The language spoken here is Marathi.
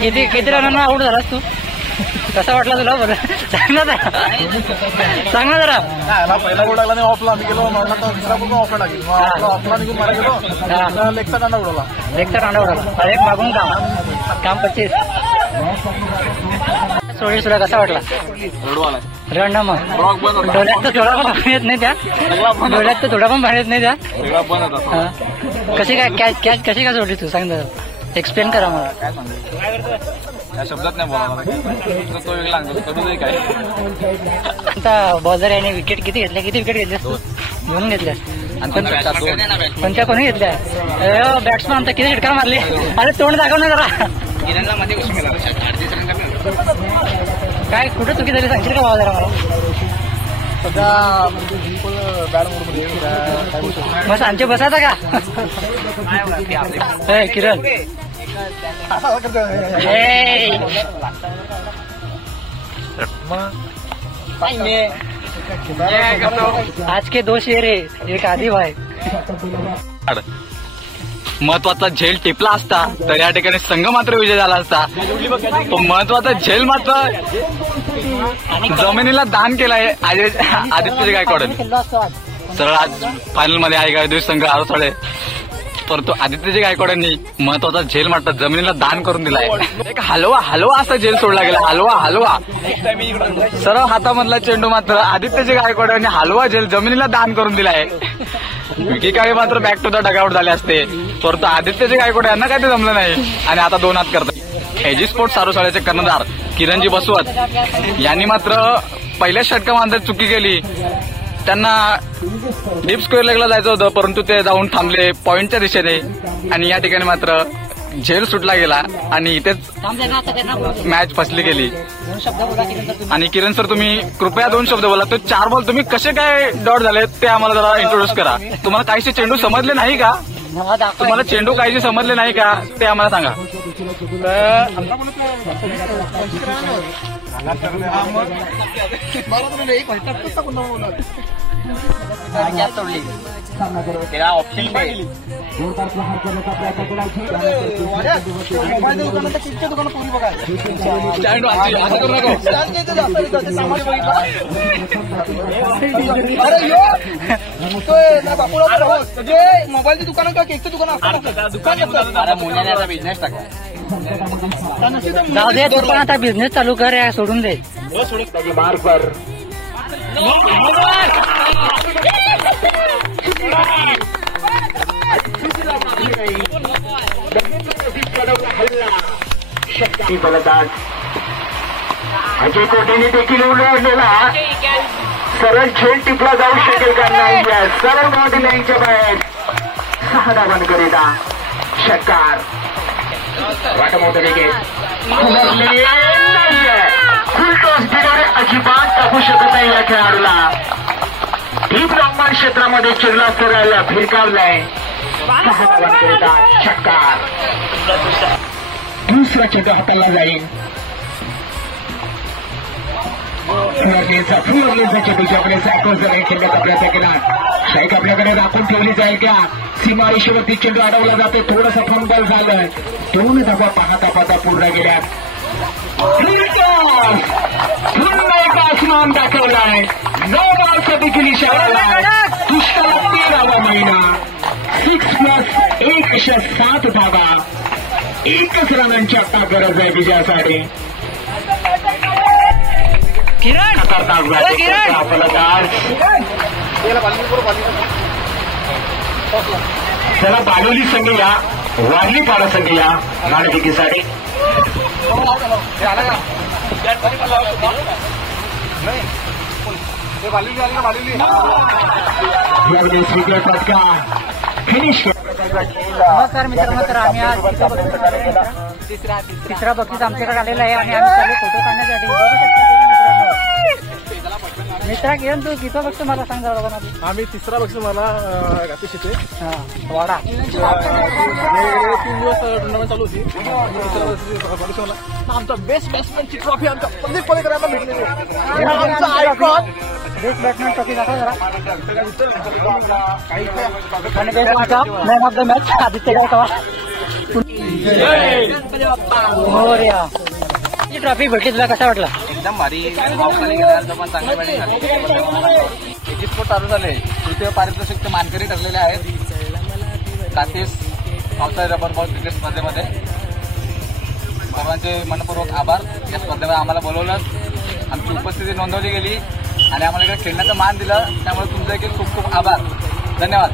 किती किती रनांना आउट झालास तू? कसा वाटला तुला? बरं सांग ना जरा, सांग ना जरा. पहिला गोल लागला नाही ऑफला, आम्ही गेलो म्हणला तर दुसरा गोल ऑफला लागेल, ऑफला निघून मारा गेलो, लेगचा कांदा उडवला. लेगचा कांदा उडवला. एक मागून काम 25. सोडी तुला कसा वाटला? रडणं मग डोळ्यात तर थोडा पण पाणी येत नाही त्या, डोळ्यात तर थोडा पण पाणी येत नाही त्या. कशी काय कॅच कशी काय सोडली तू? सांग जरा, एक्सप्लेन करा मला. काय सांगू शब्दात नाही बोला, तो वेगळा करू काय. आता बॉलर याने विकेट किती विकेट घेतल्यास तू? 2 घेतल्यास. कोणत्या कोणी घेतल्या? बॅट्समॅन आमचा किती षटकार मारले? अरे तोंड दाखव ना जरा. काय कुठे चुकी झाली सांगशील का बाबा जरा मला? सध्या बॅड मूडमध्ये मग सांचे बसायचा का? किरण आज के 2 शेर आहे, एक आदिब आहे. महत्वाचा झेल टिपला असता तर या ठिकाणी संघ मात्र विजय झाला असता. तो महत्वाचा झेल मात्र जमिनीला दान केलाय आदित्य गायकवाड. सरळ आज फायनल मध्ये आहे का संघ आरोसाळे, परंतु आदित्य गायकवाडांनी महत्वाचा झेल मात्र जमिनीला दान करून दिलाय. एक हलवा असा झेल सोडला गेला. हलवा सरळ हातामधला चेंडू मात्र आदित्य गायकवाडांनी हलवा झेल जमिनीला दान करून दिलाय. विकी काळे मात्र बॅक टू द डगआउट झाले असते, परंतु आदित्य गायकवाड यांना काय ते जमलं नाही आणि आता 2 हात करतात. एजी स्पोर्ट्स आरोसाळ्याचे कर्णधार किरणजी बसवत यांनी मात्र पहिल्या षटकामध्ये चुकी केली. त्यांना डीप स्क्वेअर लेगला जायचं होतं, परंतु ते जाऊन थांबले पॉइंटच्या दिशेने आणि या ठिकाणी मात्र झेल सुटला गेला आणि इथेच मॅच फसली गेली. आणि किरण सर, तुम्ही कृपया 2 शब्द बोला. तो 4 बॉल तुम्ही कसे काय डॉट झाले ते आम्हाला जरा इंट्रोड्यूस करा. तुम्हाला काहीसे चेंडू समजले नाही का? तुम्हाला चेंडू काहीसे समजले नाही का ते आम्हाला सांगा. मोबाईलचं दुकान किंवा केकचं दुकान बिझनेस टाका. जाऊ दे, तू पण आता बिझनेस चालू कर, सोडून दे. मार्कवर शक्ती फलंदाज अजय कोटेने देखील उडवलेला सरळ झेल टिपला जाऊ शकेल का नाही. सरळ बाउंड्री लाईनच्या बाहेर 6 धावांकरिता षटकार. वाटमोठं विकेट फुल टॉस दिल्याने अजिबात टाकू शकत नाही या खेळाडूला. डीप लॉंगमान क्षेत्रामध्ये चिरला सरळ भिरकावलाय. 6 धावांकरिता षटकार. दुसरा चेंडू हाताला जाईल. खेळण्याचा प्रयत्न केला. शाईक आपल्याकडे राखून ठेवली जाईल का? सीमारेषेवरती चेंडू अडवला जातो. थोडंसं फंबल झालं. 2 धावा पाहता पूर्ण गेल्या. पुन्हा एक आसमान दाखवलाय. 9 बॉलचा देखील इशारा. दुष्काळ 13वा महिना. 6+1 अशा 7 धावा. 1च रनांची आता गरज आहे विजयासाठी. चला बालोली संघ या, वारली पाडा संघ या नाणेफेकीसाठी. फिनिश. नमस्कार मित्रांनो, तर आम्ही आज तिसरा बक्षीस आमच्याकडे आलेला आहे आणि आम्ही चालू फोटो काढण्यासाठी. मित्रा किरण, तू किती बक्षीस मला सांग जरा. आम्ही 3रा बक्षीस मला अतिश येते वाडा. 3 दिवस टुर्नामेंट चालू होती. आमचा बेस्ट बॅट्समॅनची ट्रॉफी आमच्या प्रदीप पलेकरांना भेटलेली आहे. आमचा आयकॉन बेस्ट बॅट्समॅन ट्रॉफी दाखवा जरा. आणि best man of the match Aditya Gaikwad. Morya. He trophy भेटली तुला, कसा वाटला? एकदम भारी. पावसाने गेल्यानंतर पण चांगली बॅटिंग झाली. 21 स्कोर चालू झाले. तृतीय पारितोषिक मानकरी ठरलेले आहेत. 37 पावसाळी रबर बॉल क्रिकेट स्पर्धेमध्ये. सर्वांचे मनपूर्वक आभार. या स्पर्धेमध्ये आम्हाला बोलवलं, आमची उपस्थिती नोंदवली गेली आणि आम्हाला इकडे खेळण्याचं मान दिलं, त्यामुळे तुमचं देखील खूप खूप आभार. धन्यवाद.